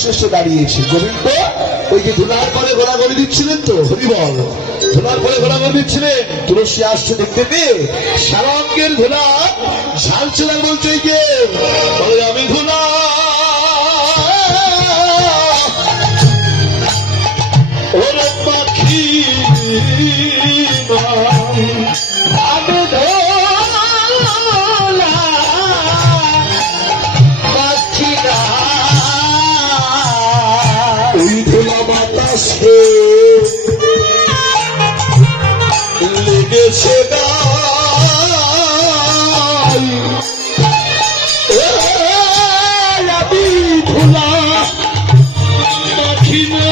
সর্বশ্রেষ্ঠ দাঁড়িয়েছে। গোবিন্দ ওই যে ধুলার পরে ঘোরাঘুরি দিচ্ছিলেন তো, হরি বল, ধুলার পরে ঘোরাঘুরি দিচ্ছিলেন, তুলসী আসছে দেখতে পেয়ে সারাঙ্গের ধুলা ঝালছে না, বলছে যে আমি ধুলা ওরে পাখি আমি ধোলা পাখি না, ওই ধুলা বাতাসে লেগেছে গাই, আমি ধুলা পাখি না।